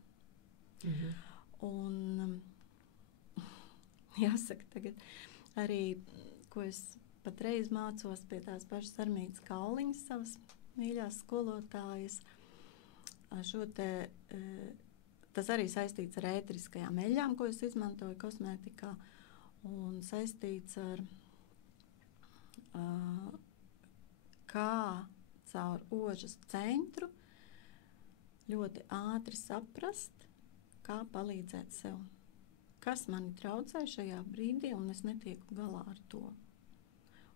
Un jāsaka tagad arī, ko es patreiz mācos pie tās pašas Armītas Kauliņas, savas mīļās skolotājas. Tas arī saistīts ar ēteriskajām eļļām, ko es izmantoju kosmētikā, un saistīts ar kā caur ožas centru ļoti ātri saprast, kā palīdzēt sev. Kas mani traucē šajā brīdī, un es netieku galā ar to.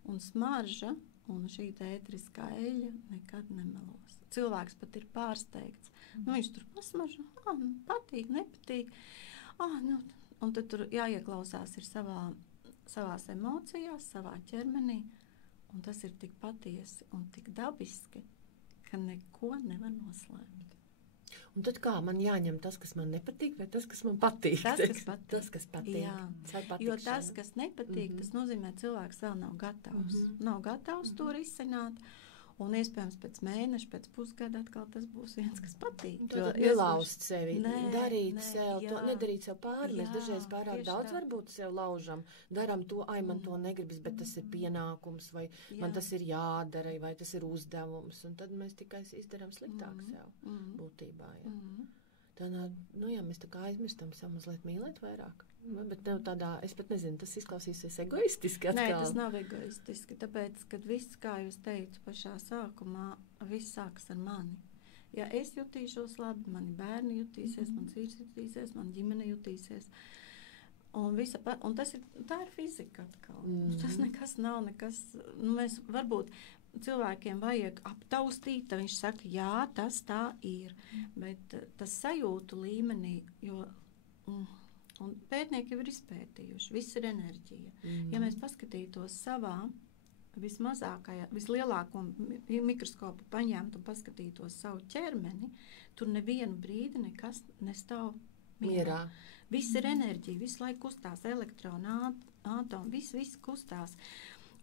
Un smarža un šī ēteriskā eļļa nekad nemelos. Cilvēks pat ir pārsteigts. Viņš tur pasmaržo, patīk, nepatīk. Un tad tur jāieklausās ir savās emocijās, savā ķermenī. Un tas ir tik patiesi un tik dabiski, ka neko nevar noslēpt. Un tad kā man jāņem tas, kas man nepatīk, vai tas, kas man patīk? Tas, kas patīk. Jā, jo tas, kas nepatīk, tas nozīmē, cilvēks vēl nav gatavs. Nav gatavs to risināt. Un iespējams pēc mēneša, pēc pusgada atkal tas būs viens, kas patīk. Nelaust sevi, darīt sev, to nedarīt sev pāri. Mēs dažreiz pārāk daudz varbūt sev laužam. Daram to, man to negribas, bet tas ir pienākums, vai man tas ir jādara, vai tas ir uzdevums. Un tad mēs tikai izdarām sliktāk sev būtībā. Jā. Tādā, mēs tā kā aizmirstam sev mazliet mīlēt vairāk. Bet tādā, es pat nezinu, tas izklausīsies egoistiski atkal. Nē, tas nav egoistiski, tāpēc, kad viss, kā jūs teicu pašā sākumā, viss sākas ar mani. Ja es jutīšos labi, mani bērni jutīsies, mans vīrs jutīsies, man ģimene jutīsies. Un tā ir fizika atkal. Tas nekas nav, mēs varbūt cilvēkiem vajag aptaustīt, tad viņš saka, jā, tas tā ir. Bet tas sajūtu līmenī, jo un pētnieki ir izpētījuši, viss ir enerģija. Ja mēs paskatītos savā vismazākajā, vislielāko mikroskopu paņemtu un paskatītos savu ķermeni, tur nevienu brīdi nekas nestāv mierā. Viss ir enerģija, visu laiku kustās elektroni, atomi, viss kustās.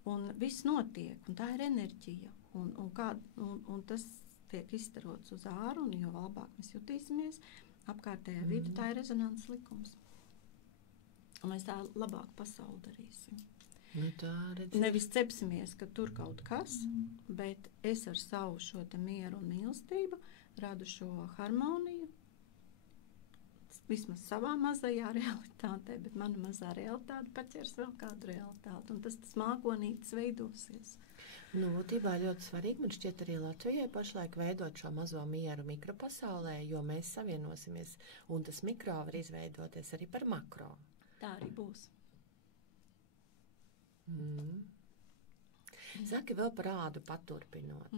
Un viss notiek, un tā ir enerģija. Un tas tiek izstarots uz āru, un jo labāk mēs jutīsimies, apkārtējā vide, tā ir rezonanses likums. Un mēs tā labāk pasauli darīsim. Nevis cepsimies, ka tur kaut kas, bet es ar savu šo te mieru un mīlestību radu šo harmoniju, vismaz savā mazajā realitātē, bet mana mazā realitāte paķers vēl kādu realitāti, un tas mākonītis veidosies. Būtībā ļoti svarīgi, man šķiet arī Latvijai pašlaik veidot šo mazo mieru mikropasaulē, jo mēs savienosimies, un tas mikro var izveidoties arī par makro. Tā arī būs. Saki vēl par ādu paturpinot,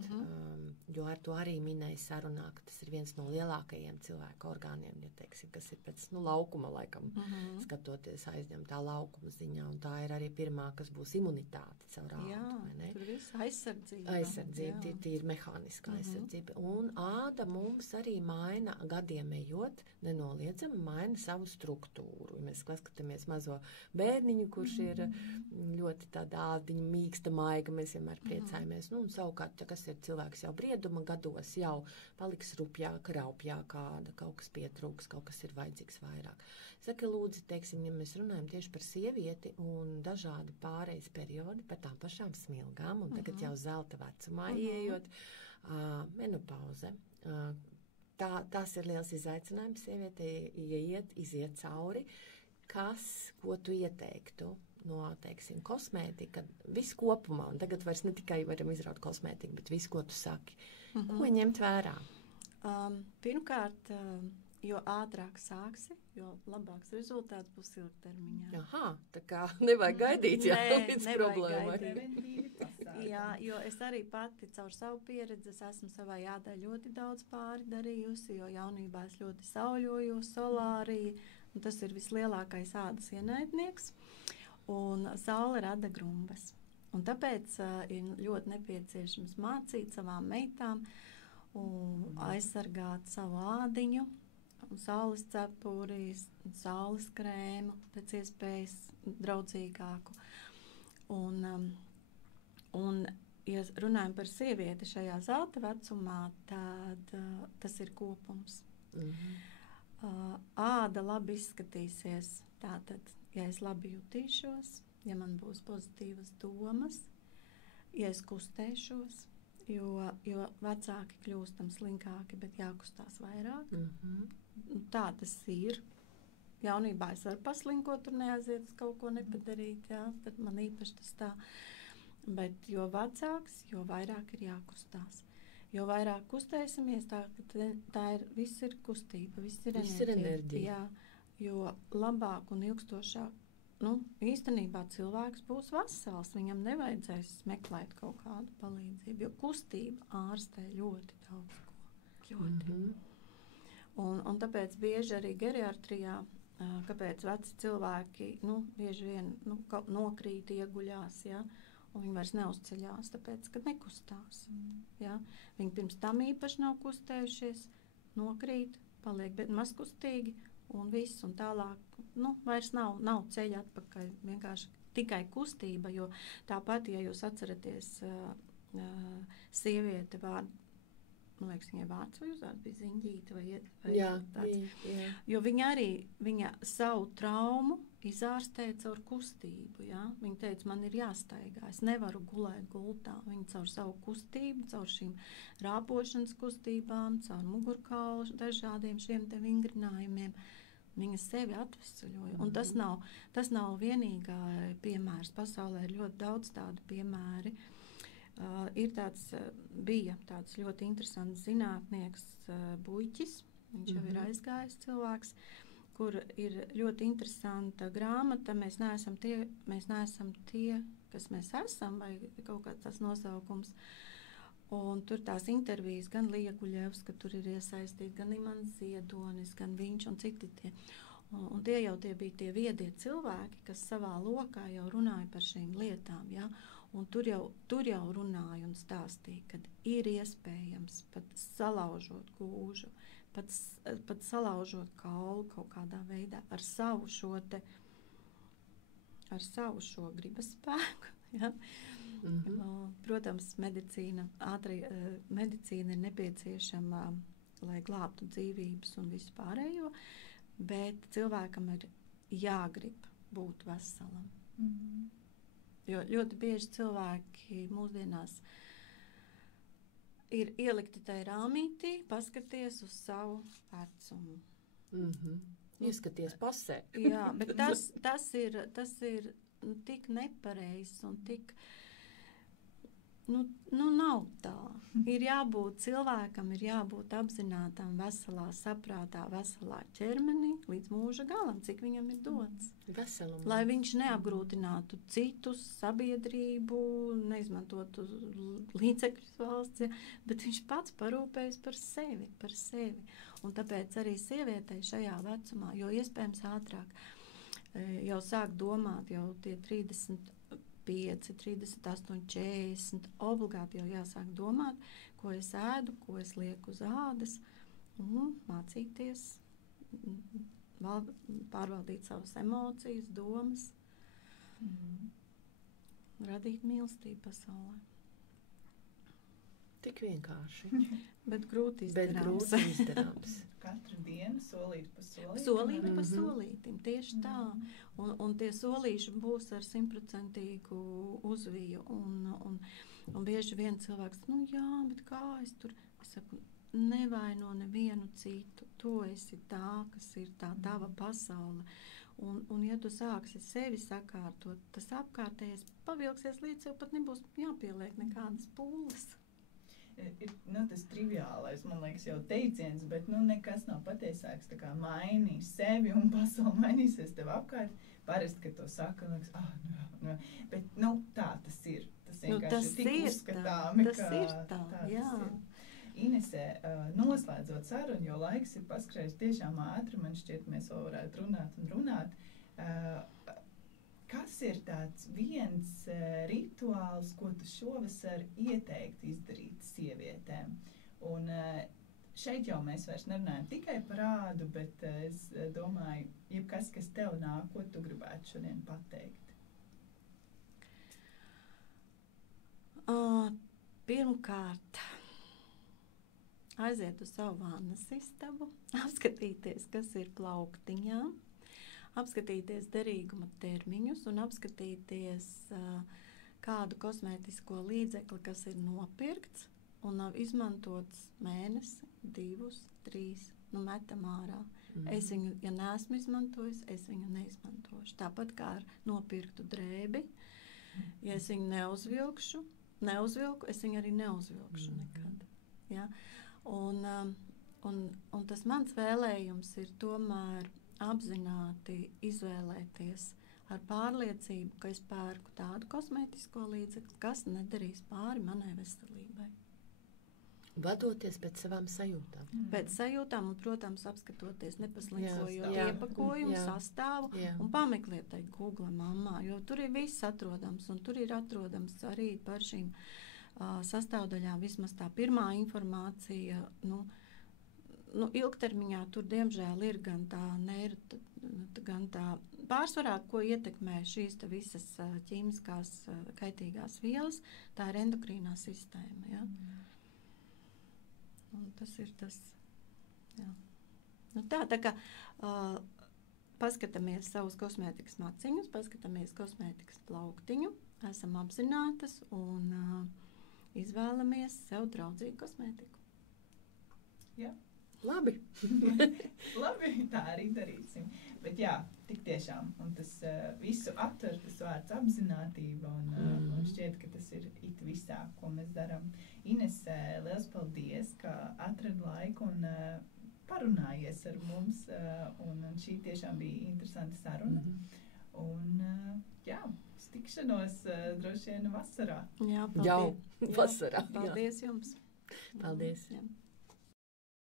jo ar to arī minēja sarunā, ka tas ir viens no lielākajiem cilvēka orgāniem, ja teiksim, kas ir pēc laukuma laikam, skatoties aizņemtā laukuma ziņā, un tā ir arī pirmā, kas būs imunitāte caur ādu. Jā, tur viss aizsardzība. Aizsardzība, tīri mehāniska aizsardzība. Un āda mums arī maina, gadiem ejot, nenoliedzami maina savu struktūru. Ja mēs skatāmies mazo bērniņu, kurš ir ļoti tāda ādiņa, mīksta, maiga, mēs vienmēr priecājamies. Un savukārt, kas ir cilvēks jau brieduma gados, jau paliks rupjāka, raupjāka āda, kaut kas pietrūks, kaut kas ir vajadzīgs vairāk. Saka, lūdzu, teiksim, ja mēs runājam tieši par sievieti un dažādi pārejas periodi, par tām pašām smilgām, un tagad jau zelta vecumā ieejot, menopauze. Tas ir liels izaicinājums sievietei, iziet cauri. Ko tu ieteiktu? No, teiksim, kosmētika, viss kopumā, un tagad vairs ne tikai varam izraut kosmētiku, bet viss, ko tu saki. Ko ņemt vērā? Pirmkārt, jo ātrāk sāksi, jo labāks rezultāts būs ilgtermiņā. Aha, tā kā nevajag gaidīt, līdz problēmai. Jā, jo es arī pati caur savu pieredzi esmu savā ādai ļoti daudz pāri darījusi, jo jaunībā es ļoti sauļojos, solāriju, un tas ir vislielākais ādas ienaidnieks. Un saule rada grumbas. Un tāpēc ir ļoti nepieciešams mācīt savām meitām un aizsargāt savu ādiņu, saules cepurīs, saules krēmu, pēc iespējas draudzīgāku. Un ja runājam par sievieti šajā zelta vecumā, tad tas ir kopums. Āda labi izskatīsies, tātad, ja es labi jutīšos, ja man būs pozitīvas domas, ja es kustēšos, jo vecāki kļūstam slinkāki, bet jākustās vairāk. Tā tas ir. Jaunībā es varu paslinkot, tur neaiziet uz kaut ko nepadarīt, jā, tad man īpaši tas tā. Bet jo vecāks, jo vairāk ir jākustās. Jo vairāk kustēsimies, tā ir, viss ir kustība, viss ir enerģija. Jā. Jo labāk un ilgstošāk, īstenībā cilvēks būs vesels, viņam nevajadzēs meklēt kaut kādu palīdzību, jo kustība ārstē ļoti daudz ko. Ļoti. Un tāpēc bieži arī geriatrijā, kāpēc veci cilvēki, bieži vien nokrīt, ieguļās, ja, un viņi vairs neuzceļās, tāpēc, ka nekustās. Ja. Viņi pirms tam īpaši nav kustējušies, nokrīt, paliek mazkustīgi, un viss, un tālāk, vairs nav ceļa atpakaļ, vienkārši tikai kustība, jo tāpat, ja jūs atceraties sieviete vārdu, man liekas, viņai vārds vai uzvārds bija Ziņģīte vai tāds. Jā. Jo viņa savu traumu izārstēja caur kustību, ja? Viņa teica, man ir jāstaigā, es nevaru gulēt gultā. Viņa caur savu kustību, caur šīm rāpošanas kustībām, caur mugurkaulu dažādiem šiem te vingrinājumiem, viņa sevi atvesaļoja. Un tas nav vienīgā piemērs. Pasaulē ir ļoti daudz tādu piemēri. Bija tāds ļoti interesants zinātnieks Buļķis, viņš jau ir aizgājis cilvēks, kur ir ļoti interesanta grāmata. Mēs neesam tie, kas mēs esam, vai kaut kāds tas nosaukums. Un tur tās intervijas gan Lija Guļevska, tur ir iesaistīti, gan Imants Ziedonis, gan viņš un citi tie. Un tie bija tie viedie cilvēki, kas savā lokā jau runāja par šīm lietām. Ja? Un tur jau runāja un stāstīja, ka ir iespējams pat salaužot gūžu, pat salaužot kaulu kaut kādā veidā ar savu šo gribas spēku. Ja? Protams, medicīna ir nepieciešama, lai glābtu dzīvības un visu pārējo, bet cilvēkam ir jāgrib būt veselam. Jo ļoti bieži cilvēki mūsdienās ir ielikti tajā rāmītī, paskaties uz savu vecumu. Ieskaties pasē. Jā, bet tas ir tik nepareizs un tik... nav tā. Ir jābūt cilvēkam, ir jābūt apzinātam veselā saprātā, veselā ķermenī līdz mūža galam, cik viņam ir dots. Veselam. Lai viņš neapgrūtinātu citus, sabiedrību, neizmantotu līdzekļus valsts, bet viņš pats parūpējas par sevi. Un tāpēc arī sievietei šajā vecumā, jo iespējams ātrāk, jau sāk domāt, jau tie 35, 38, 40, obligāti jau jāsāk domāt, ko es ēdu, ko es lieku uz ādas, un mācīties, pārvaldīt savas emocijas, domas, radīt mīlestību pasaulē. Tik vienkārši. Bet grūti izdarāms. Katru dienu solīt pa solītim. Solīti pa solītim, tieši tā. Un tie solīši būs ar 100% uzviju. Un bieži vien cilvēks, jā, bet kā es tur? Es saku, nevaino nevienu citu. Tu esi tā, kas ir tā tava pasaule. Un ja tu sāksi sevi sakārtot, tas apkārtējais pavilksies līdz sev pat nebūs jāpieliek nekādas pūles. Ir tas triviālais, man liekas, jau teiciens, bet nekas nav patiesāks, tā kā mainīs sevi un pasauli mainīsies tev apkārt. Parasti, kad to saka, liekas, bet tā tas ir. Tas vienkārši tik uzskatāmi, ka tā tas ir. Inesē, noslēdzot sarunu, jo laiks ir paskrējis tiešām ātri, man šķiet, mēs vēl varētu runāt. Kas ir tāds viens rituāls, ko tu šovasar ieteiktu izdarīt sievietēm? Un šeit jau mēs vairs nerunājam tikai par ādu, bet es domāju, jebkas, kas tev nāk, ko tu gribētu šodien pateikt? Pirmkārt, aiziet uz savu vannas istabu, apskatīties, kas ir plauktiņā, apskatīties derīguma termiņus un apskatīties kādu kosmētisko līdzekli, kas ir nopirkts un nav izmantots mēnesi, 2, 3, metam ārā. Es viņu, ja neesmu izmantojis, es viņu neizmantošu. Tāpat kā ar nopirktu drēbi, ja es viņu neuzvilku, es viņu arī neuzvilkšu nekad. Ja? Un tas mans vēlējums ir tomēr apzināti izvēlēties ar pārliecību, ka es pērku tādu kosmētisko līdzekli, kas nedarīs pāri manai veselībai. Vadoties pēc savām sajūtām. Pēc sajūtām un, protams, apskatoties, nepaslinkojot iepakojumu, sastāvu un pameklēt Google mamā, jo tur ir viss atrodams un tur ir atrodams arī par šīm sastāvdaļām vismaz tā pirmā informācija, ilgtermiņā tur, diemžēl, ir gan tā pārsvarā, ko ietekmē šīs visas ķīmiskās kaitīgās vielas, tā ir endokrīnā sistēma. Ja? Un tas ir tas. Jā. Tā kā paskatāmies savus kosmētikas maciņus, paskatāmies kosmētikas plauktiņu, esam apzinātas un izvēlamies sev draudzīgu kosmētiku. Jā. Labi. Labi, tā arī darīsim. Bet jā, tik tiešām. Un tas visu atver, tas vārds apzinātība. Un šķiet, ka tas ir it visā, ko mēs darām. Ines, liels paldies, ka atradi laiku un parunājies ar mums, un šī tiešām bija interesanta saruna. Un, jā, uz tikšanos droši vien vasarā. Jā, Jau vasarā. Paldies jums. Paldies. Jā.